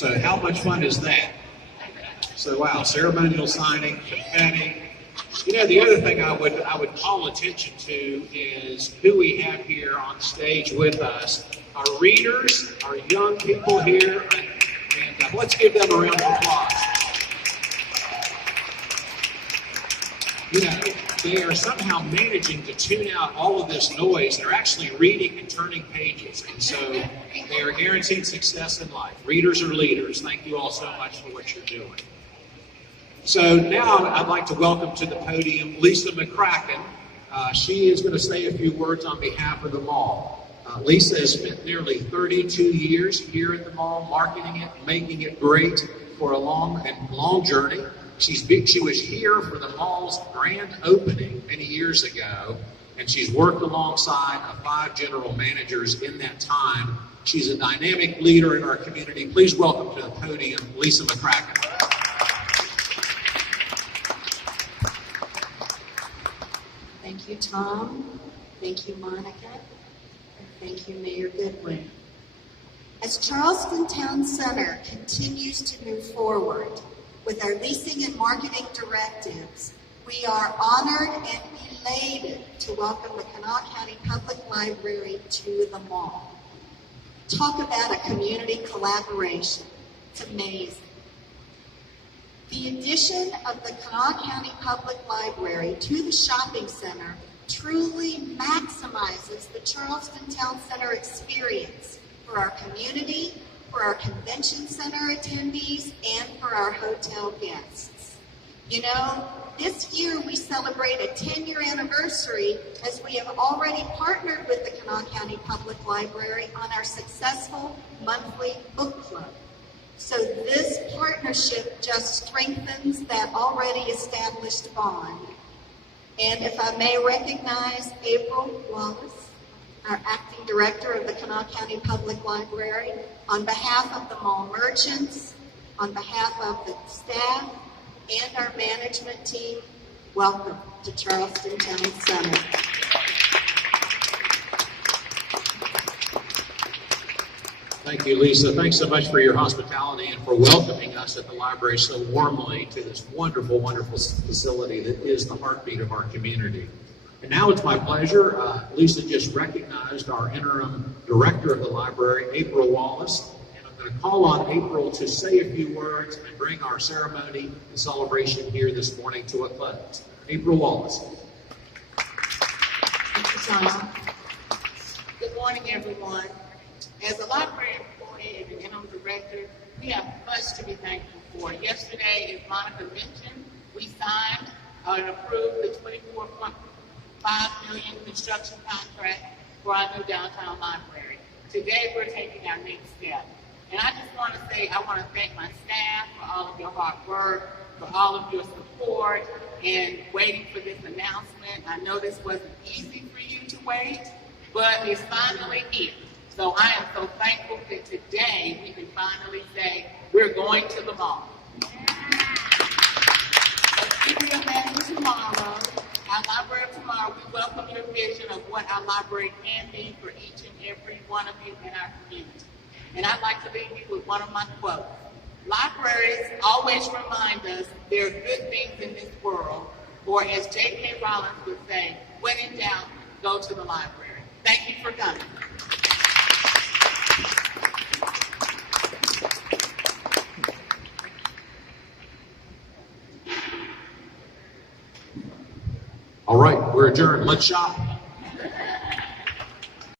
So how much fun is that? So wow, ceremonial signing, confetti. You know, the other thing I would call attention to is who we have here on stage with us. Our readers, our young people here, and let's give them a round of applause. You know, they are somehow managing to tune out all of this noise. They're actually reading and turning pages, and so they are guaranteed success in life. Readers are leaders. Thank you all so much for what you're doing. So now I'd like to welcome to the podium Lisa McCracken. She is going to say a few words on behalf of the mall. Lisa has spent nearly 32 years here at the mall, marketing it, making it great for a long journey. She was here for the mall's grand opening many years ago, and she's worked alongside 5 general managers in that time. She's a dynamic leader in our community. Please welcome to the podium Lisa McCracken. Thank you, Tom. Thank you, Monica. And thank you, Mayor Goodwin. As Charleston Town Center continues to move forward with our leasing and marketing directives, we are honored and elated to welcome the Kanawha County Public Library to the mall. Talk about a community collaboration. It's amazing. The addition of the Kanawha County Public Library to the shopping center truly maximizes the Charleston Town Center experience for our community, for our convention center attendees, and for our hotel guests. You know, this year we celebrate a 10-year anniversary as we have already partnered with the Kanawha County Public Library on our successful monthly book club. So this partnership just strengthens that already established bond. And if I may recognize April Wallace, our acting director of the Kanawha County Public Library, on behalf of the mall merchants, on behalf of the staff, and our management team, welcome to Charleston Town Center. Thank you, Lisa. Thanks so much for your hospitality and for welcoming us at the library so warmly to this wonderful, wonderful facility that is the heartbeat of our community. And now it's my pleasure. Lisa just recognized our interim director of the library, April Wallace. And I'm going to call on April to say a few words and bring our ceremony and celebration here this morning to a close. April Wallace. Thank you, Tom. Good morning, everyone. As a library employee and an interim director, we have much to be thankful for. Yesterday, as Monica mentioned, we signed and approved the $24.5 million construction contract for our new downtown library. Today, we're taking our next step. And I just want to say, I want to thank my staff for all of your hard work, for all of your support, and waiting for this announcement. I know this wasn't easy for you to wait, but it's finally here. So I am so thankful that today we can finally say we're going to the mall. So keep you imagine tomorrow, our library of tomorrow, we welcome your vision of what our library can be for each and every one of you in our community. And I'd like to leave you with one of my quotes. Libraries always remind us there are good things in this world, or as J.K. Rowling would say, when in doubt, go to the library. Thank you for coming. All right, we're adjourned. Let's shop.